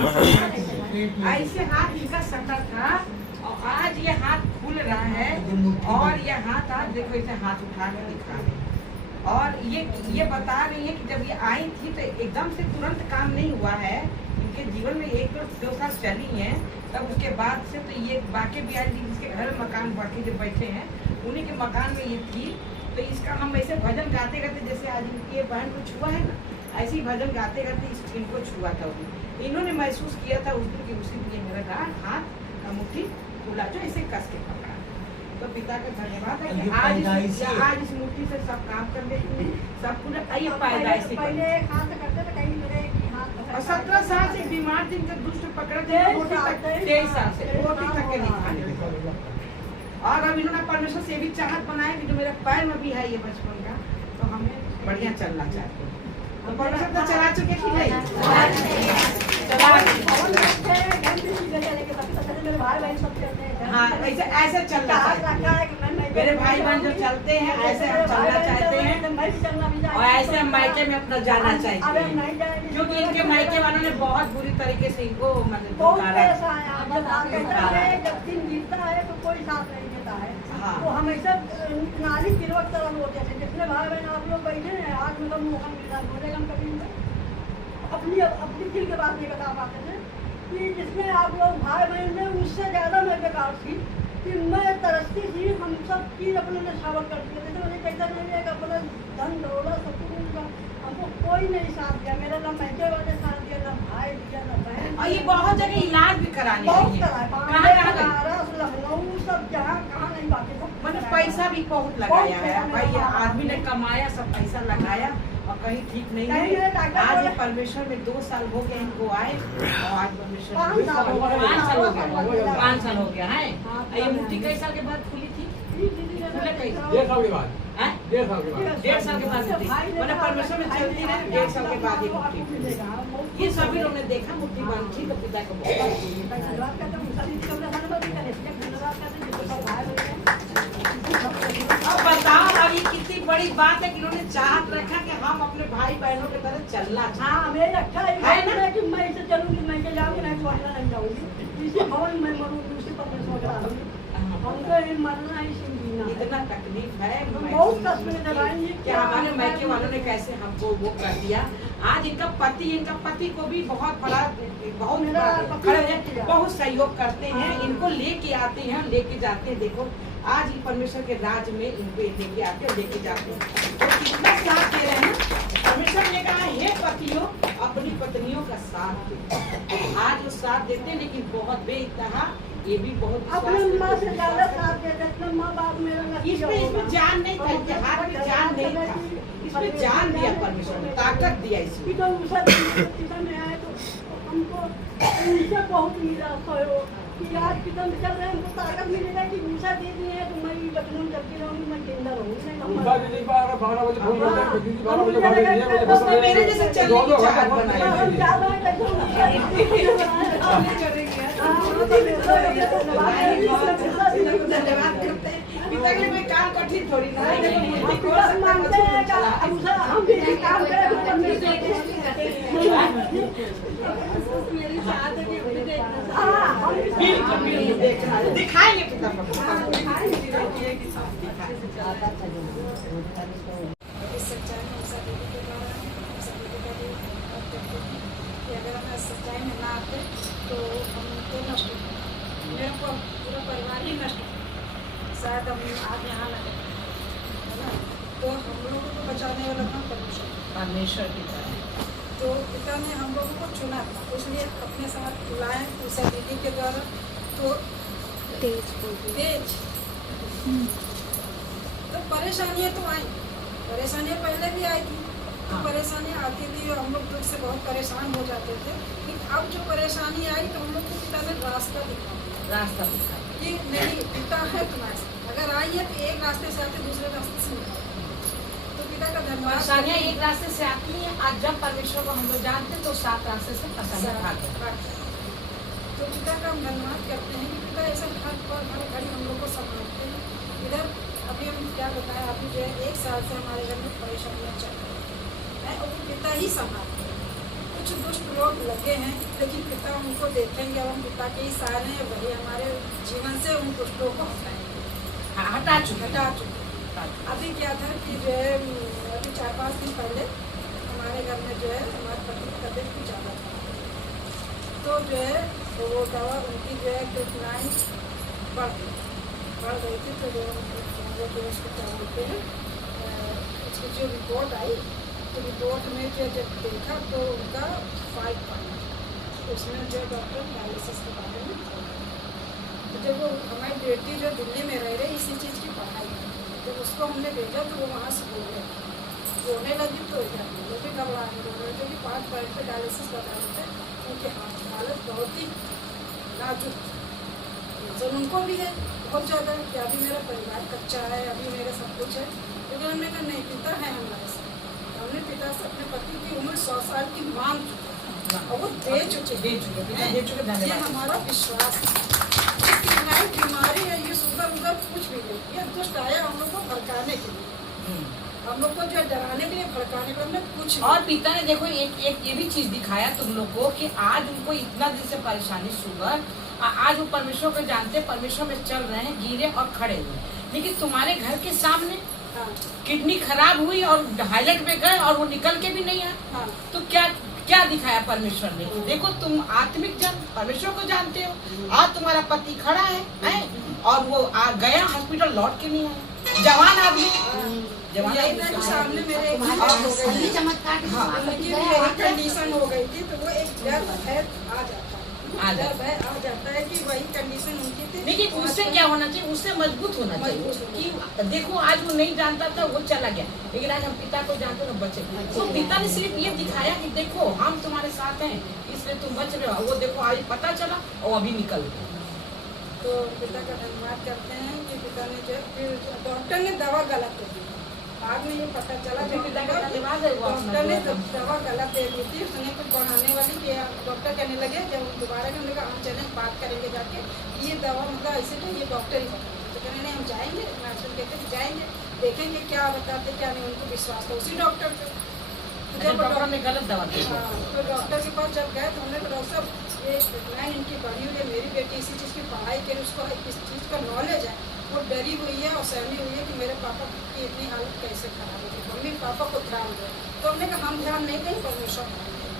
ऐसे हाथ इनका सटा था और आज ये हाथ खुल रहा है और ये हाथ आज देखो इसे हाथ उठा के दिखा रहे हैं। और ये बता रही है कि जब ये आई थी तो एकदम से तुरंत काम नहीं हुआ है, इनके जीवन में 1-2 साल चली हैं, तब उसके बाद से तो ये बाकी भी आई जिसके घर में मकान बाकी जो बैठे हैं उन्हीं के मकान में ये थी। तो इसका हम ऐसे भजन गाते गाते जैसे आज इनके बहन को छुआ है ना, ऐसे ही भजन गाते गाते इनको छुआ था। इन्होंने महसूस किया था उस दिन कि उसी दिन मेरा हाथ का मुट्ठी खुला जो ऐसे कस के पकड़ा। तो पिता का धन्यवाद है कि आज इस मुट्ठी से सब काम कर लेते हैं, सब कुछ पैदाइश से। और 17 साल से बीमार दिन के दुष्ट पकड़े थे, 23 साल से रोटी तक के नहीं खाने। और अब इन्होंने परमेश्वर से भी चाहत बनाया कि जो मेरे पैर में भी है ये बचपन का, तो हमें बढ़िया चलना चाहिए। तो परमेश्वर तो चला चुके कि नहीं? हाँ, ऐसे चलना चाहिए। मेरे भाई बहन जो चलते हैं ऐसे हम चलना चाहते हैं और ऐसे हम मायके में अपना जाना चाहिए, क्योंकि इनके मायके वालों ने बहुत बुरी तरीके से इनको हाँ। तो हमेशा नारी तिरवक तरह होते थे, जिसमें भाई बहन आप लोग बैठे हैं आज मतलब मौका मिलता बोले हम कभी अपनी दिल के बात नहीं बता पाते थे कि जिसमें आप लोग भाई बहन में उससे ज़्यादा मैं बेकार थी कि मैं तरसती थी। हम सब चीज़ अपने नशावर कर दिए थे, मुझे कहता नहीं है अपना धन दौलत सब कुछ हमको कोई नहीं साथ दिया, मेरा ना मैके वाले साथ दिया, ना भाई दिया, ना बहन। और ये बहुत जगह इलाज भी कराने बहुत करा लखनऊ सब जहाँ कहाँ नहीं बाकी मतलब पैसा भी बहुत लगाया है भाई, आदमी ने कमाया सब पैसा लगाया और कहीं ठीक नहीं है। आज ये परमेश्वर में 2 साल हो गए इनको आए और आज परमेश्वर 5 साल हो गया है। ये मुट्ठी कई साल के बाद खुली थी? 1.5 साल के बाद। 1.5 साल के बाद मैंने परमेश्वर में चलती रही, 1.5 साल के बाद ये मुट्ठी। ये सभी लोगों ने देखा मुट्ठी बंद थी तो पिता को अब बताओ, अब ये कितनी बड़ी बात है कि उन्होंने चाहत रखा कि हम अपने भाई बहनों की तरह चलना चाहिए। हाँ, मेरे अच्छा है ना कि मैं इसे चलूंगी, मैं इसे जाऊंगी, नहीं छोड़ना नहीं जाऊंगी, इसी भवन में मरूंगी, उसी पर मैं सोच रहा हूँ। हमको मरना ही जीना है। इतना तकलीफ है, बहुत कष्ट में दबाएंगे क्या हमारे मायके वालों ने कैसे हमको वो कर दिया। आज इनका पति को भी बहुत बड़ा बहुत सहयोग करते हैं, इनको लेके आते हैं, लेके जाते हैं। देखो आज ही परमेश्वर के राज में इनको लेके आते हैं, लेके जाते हैं, तो कितना साथ दे रहे हैं। परमेश्वर ने कहा हे पतियों अपनी पत्नियों का साथ दो। आज वो साथ देते हैं लेकिन बहुत बेइंतहा, ये भी बहुत अपने माँ से ज्यादा साथ देते, अपने माँ बाप मेरा इसमें जान नहीं था, इनके हाथ में जान नहीं था, इसमें जान दिया परमेश्वर ने, ताकत दिया इसमें। में आए तो हमको उनसे बहुत मिला सहयोग कि आज कितन चल रहे हैं, हमको ताकत मिलेगा कि ऊषा दे दी है तो मैं बचपन चलती रहूँगी, मैं जिंदा रहूँगी। मेरे जैसे चलने की चाहत बनाई धन्यवाद करते हैं। पिता के लिए कोई काम कठिन थोड़ी ना है, दिखाएंगे पिता अगर हम सच्चाई में ना आते तो हम तो नष्ट हो, मेरे को पूरा परिवार ही नष्ट हो, शायद हम आज यहाँ लगे है ना। तो हम लोगों को बचाने वाला था परमेश्वर की तरह। तो पिता ने हम लोगों को चुना था, इसलिए अपने साथ बुलाए उषा दीदी के द्वारा। तो तेज तो परेशानियाँ तो आई, परेशानियाँ पहले भी आई थी, तो परेशानी आती थी और हम लोग दुख से बहुत परेशान हो जाते थे। लेकिन अब जो परेशानी आई तो हम लोग को पिता ने रास्ता दिखा कि नहीं पिता है तुम्हारे साथ, अगर आई है तो एक रास्ते से आते दूसरे रास्ते से नहीं। तो पिता का धन्यवाद। परेशानियाँ एक रास्ते से आती हैं, आज जब परमेश्वर को हम लोग जानते हैं तो 7 रास्ते से परेशानी। तो पिता का हम धन्यवाद करते हैं कि पिता ऐसा हर घड़ी हम लोग को संभालते हैं। इधर अभी हम क्या बताएं, अभी जो है 1 साल से हमारे घर में परेशानियाँ चल रही है और पिता ही संभालते हैं। कुछ दुष्ट लोग लगे हैं, लेकिन पिता उनको देखेंगे और हम पिता के ही सहारे हैं, वही हमारे जीवन से उन दुष्टों को हटा चुके। अभी क्या था कि जो है अभी 4-5 दिन पहले हमारे घर में जो है हमारे पति की तबीयत कुछ ज़्यादा था, तो जो है तो वो दवा उनकी जो है ट्रीटमेंट बढ़ गई थी। तो जो उसको क्या बोलते हैं, उसकी जो रिपोर्ट आई, तो रिपोर्ट में जो जब देखा तो उनका 5 पाया, उसमें जो डॉक्टर डायलिसिस के बारे में। तो जब वो हमारी बेटी जो दिल्ली में रह रही इसी चीज़ की पढ़ाई, तो उसको हमने भेजा तो वो वहाँ से रोने लगी। तो वो भी घबराने लगे क्योंकि 5 पॉइंट पर डायलिसिस बता रहे थे, उनकी हालत बहुत ही नाजुक। तो उनको भी है बहुत ज़्यादा कि अभी मेरा परिवार कच्चा है, अभी मेरा सब कुछ है, लेकिन हमने कहा नहीं, पिता है हमारे साथ। हमने पिता से अपने पति की उम्र 100 साल की मांग चुके और वो दे चुके। ये हमारा विश्वास है। कितना बीमारी है ये सुगर उगर कुछ भी नहीं, ये दुष्ट आया हम लोग को भड़काने के लिए, हम लोग को जो डराने के लिए भड़काने के लिए कुछ नहीं। और पिता ने देखो एक ये भी चीज दिखाया तुम लोग को कि आज उनको इतना दिन से परेशानी शुगर, आज वो परमेश्वर को जानते, परमेश्वर में चल रहे हैं, गिरे और खड़े हुए, लेकिन तुम्हारे घर के सामने किडनी खराब हुई और हाईलाइट में गए और वो निकल के भी नहीं आए। तो क्या दिखाया परमेश्वर ने? देखो तुम आत्मिक जन परमेश्वर को जानते हो, आज तुम्हारा पति खड़ा है और वो गया हॉस्पिटल लौट के नहीं आया, जवान आदमी सामने मेरे कंडीशन हो गई थी, तो वो एक डर आ जाता है कि वही कंडीशन उनकी थी। लेकिन उससे क्या होना चाहिए, उससे मजबूत होना चाहिए कि देखो आज वो नहीं जानता था, वो चला गया, लेकिन आज हम पिता को जानते हो बचे। तो पिता ने सिर्फ ये दिखाया कि देखो हम तुम्हारे साथ हैं, इसलिए तुम बच रहे हो। वो देखो आज पता चला और अभी निकल गए। तो पिता का धन्यवाद करते हैं कि पिता ने जो डॉक्टर ने दवा गलत दे दी, बाद में ये पता चला कि पिता का धन्यवाद है, डॉक्टर ने दवा गलत दे दी थी, उसने कुछ बढ़ाने वाली कि डॉक्टर कहने लगे, जब दोबारा हमने कहा हम चलें बात करेंगे जाके, ये दवा मतलब ऐसे तो ये डॉक्टर ही बताएंगे। तो कहने नहीं हम जाएंगे, हस्बैंड कहते जाएंगे देखेंगे क्या बताते क्या नहीं, उनको विश्वास था उसी डॉक्टर पे। जब डॉक्टर ने गलत दवा दी, तो डॉक्टर के पास जब गए तो हमने कहा डॉक्टर साहब ये ट्रीटमेंट इनकी बढ़ी हुई है, मेरी बेटी इसी चीज़ की पढ़ाई के उसको इस चीज़ का नॉलेज है, वो डरी हुई है और सहमी हुई है कि मेरे पापा की इतनी हालत कैसे खराब होगी, मम्मी पापा को ध्यान दें। तो हमने कहा हम ध्यान नहीं देंगे, परमेश्वर ध्यान देंगे,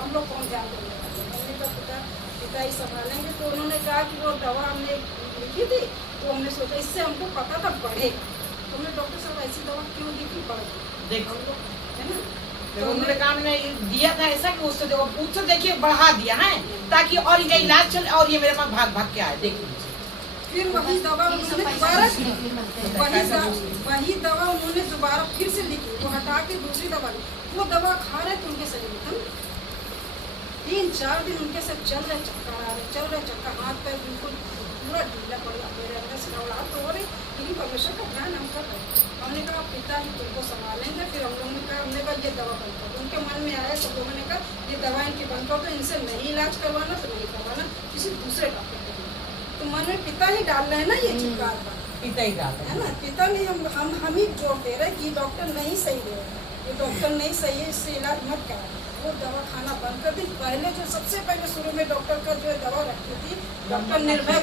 हम लोग कौन ध्यान देंगे, मम्मी का पिता ही संभालेंगे। तो उन्होंने कहा कि वो दवा हमने लिखी थी, तो हमने सोचा इससे हमको पता था बढ़ेगा, तो हमने डॉक्टर साहब ऐसी दवा क्यों दी थी, बढ़ देखो है ना। तो उन्होंने काम में दिया था ऐसा कि उससे देखिए बढ़ा दिया है ताकि और इनका इलाज चले और ये मेरे पास भाग के आए। देखिए फिर वही दवा उन्होंने दोबारा वही दवा उन्होंने दोबारा फिर से लिखी, वो हटा के दूसरी दवा ली। वो दवा खा रहे थे उनके शरीर में 3-4 दिन उनके साथ चल रहे, चक्कर आ रहे, चल रहे चक्कर, हाथ पैर बिल्कुल पूरा ढीला पड़ गया, मेरे अंदर से घबराहट तो हो रही, लेकिन परमेश्वर का ध्यान हम कर रहे। हमने कहा पिता ही तुमको संभालेंगे। फिर हम लोगों ने कहा, हमने कहा ये दवा बंद कर दो। उनके मन में आया, सब लोगों ने कहा ये दवा इनकी बंद कर दो, इनसे नहीं इलाज करवाना तो नहीं करवाना, किसी दूसरे डॉक्टर को। तो मन में पिता ही डाल रहे हैं ना, ये चिपकार का पिता ही डाल है ना, पिता नहीं, हम ही जोड़ दे रहे कि डॉक्टर नहीं सही दे रहे, ये डॉक्टर नहीं सही है, इससे इलाज मत करा। वो दवा खाना बंद कर दी। पहले जो सबसे पहले शुरू में डॉक्टर का जो दवा रखती थी, डॉक्टर निर्भय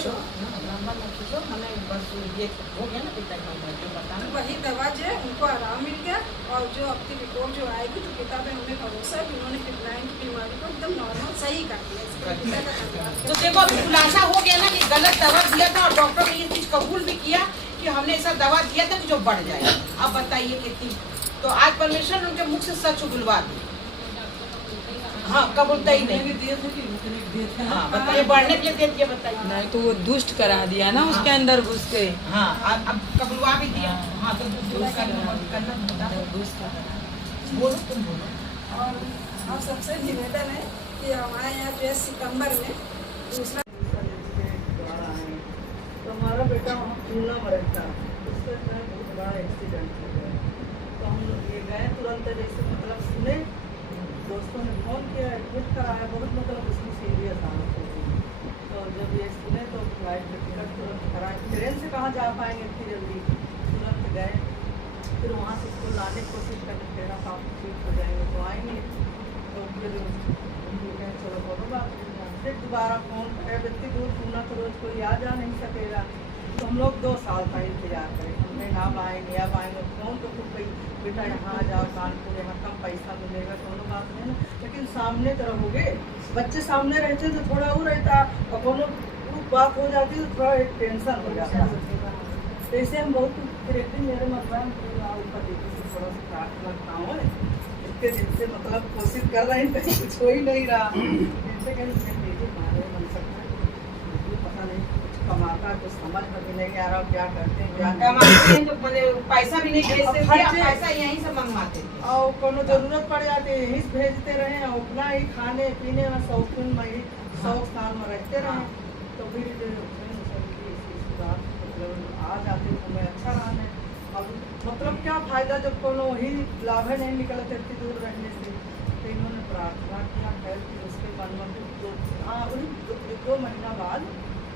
वही दवा जो है उनको आराम मिल गया। और जो आपकी रिपोर्ट जो आएगी तो पिता में हमें भरोसा है, उन्होंने किडनी की बीमारी को एकदम नॉर्मल सही कर दिया। तो देखो अभी खुलासा हो गया ना कि गलत दवा दिया था और डॉक्टर ने ये चीज कबूल भी किया कि हमने ऐसा दवा दिया था कि जो बढ़ जाए। अब बताइए कितनी, तो आज परमेश्वर ने उनके मुख से सच उगलवा दी। हाँ, कबूलता ही नहीं। हाँ, बताइए बढ़ने के लिए दे दिया, बताइए। नहीं तो वो दुष्ट करा दिया ना, उसके अंदर घुस के। हाँ, अब कबूलवा भी दिया। हाँ, तो दुष्ट करना बोलो, तुम बोलो। और हम सबसे निवेदन है कि हमारे यहाँ जो है सितंबर में दूसरा तो हमारा बेटा वहाँ खुलना में रहता, उससे बहुत बड़ा एक्सीडेंट हो गया। तो हम लोग ये गए तुरंत, जैसे मतलब सुने, दोस्तों ने फ़ोन किया, एडमिट कराया, बहुत मतलब उसमें सीरियस हालत हो गई। तो जब ये सुने तो फ्लाइट का टिकट तुरंत कराए, ट्रेन से कहाँ जा पाएंगे इतनी जल्दी, तुरंत गए। फिर वहाँ से उसको लाने की कोशिश करके, तेरा काम ठीक हो जाएंगे तो आएंगे। तो फिर चलो बोलो बात नहीं। फिर दोबारा फ़ोन करे, इतनी दूर पूना तो रोज़ कोई आ जा नहीं सकेगा। तो हम लोग 2 साल का इंतजार करें, हमने नाम आएंगे अब आएंगे। फ़ोन तो खुद भाई बेटा यहाँ आ जाओ कानपुर, यहाँ कम पैसा मिलेगा, दोनों बात नहीं ना। लेकिन सामने तो रहोगे, बच्चे सामने रहते तो थोड़ा वो रहता, और कोनो बात हो जाती तो थोड़ा एक टेंशन हो जाता। तो ऐसे हम बहुत फिर एक दिन मेरे मतलब ऊपर देखी से थोड़ा सा प्रार्थना खाओ, इतने दिन से मतलब कोशिश कर रहे हैं, कहीं कुछ हो ही नहीं रहा। जिनसे कहीं बेटे मारे बन सकता है, पता नहीं कुछ कमाता, कुछ समझ में भी नहीं आ रहा क्या करते हैं क्या कमाते हैं तो मैंने पैसा भी नहीं भेजते थे, खर्चे- पैसा यहीं से मंगवाते थे। और कोनो जरूरत पड़ जाती है यहीं से भेजते रहे, और अपना ही खाने पीने में शौकीन में ही शौक स्थान में रहते रहे। तो फिर बात मतलब आ जाते तो मैं अच्छा रहा है। अब मतलब क्या फायदा जब कोनो ही लाभ नहीं निकलते इतनी दूर रहने से। तो इन्होंने प्रार्थना किया, खैर फिर उसके मन में हाँ वही 2 महीना बाद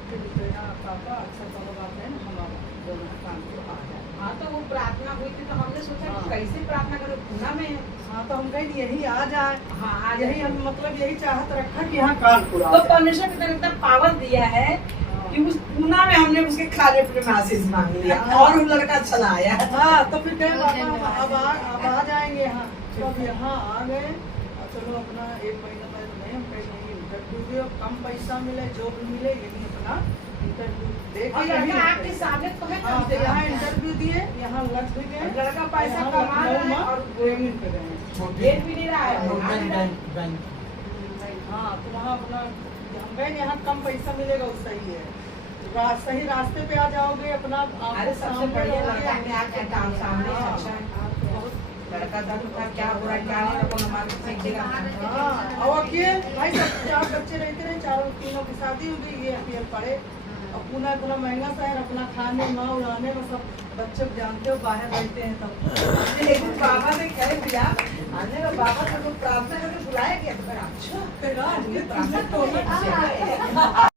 फिर कहना पापा अच्छा कोनो बात है ना, हम दोनों काम को आ जाए। हाँ तो वो प्रार्थना हुई थी तो हमने सोचा कि कैसे प्रार्थना करो, पूना में है। हाँ तो हम कहीं यही आ जाए, हाँ आ यही जाए। हम मतलब यही चाहत रखा कि यहाँ कानपुर आ तो जाए। परमेश्वर ने इतना पावर दिया है कि उस पूना में हमने उसके खाने पीने में आशीष मांग लिया और वो लड़का चला आया। हाँ तो फिर कहे पापा अब आ जाएंगे यहाँ। तो अब यहाँ आ गए, और चलो अपना 1 महीना बाद नहीं, हम कहीं नहीं इंटरव्यू दिए, कम पैसा मिले जो भी मिले यही अपना इंटरव्यू दे और के लड़का आपके सामने तो है हाँ कम से यहाँ कम। इंटरव्यू दिए, यहाँ लग भी गए, लड़का पैसा यहाँ कमा रहा है लखनऊ में और ट्रेनिंग पे गए। देख भी नहीं रहा है। हाँ तो वहाँ अपना हम गए, यहाँ कम पैसा मिलेगा वो सही है, सही रास्ते पे आ जाओगे अपना। अरे सबसे बढ़िया लड़का ने आपके काम सामने हाँ। अच्छा है। लड़का था क्या हो रहा है क्या नहीं, तो हमारे सीखेगा। हाँ और अकेले भाई सब 4 बच्चे रहते रहे, चारों तीनों की शादी हो गई, ये अकेले पड़े। और पूना इतना महंगा शहर, अपना खाने में उड़ाने में सब बच्चे जानते हो बाहर रहते हैं तब। लेकिन बाबा ने कह दिया आने का, बाबा को प्रार्थना करके बुलाया गया। अच्छा फिर आज ये प्रार्थना तो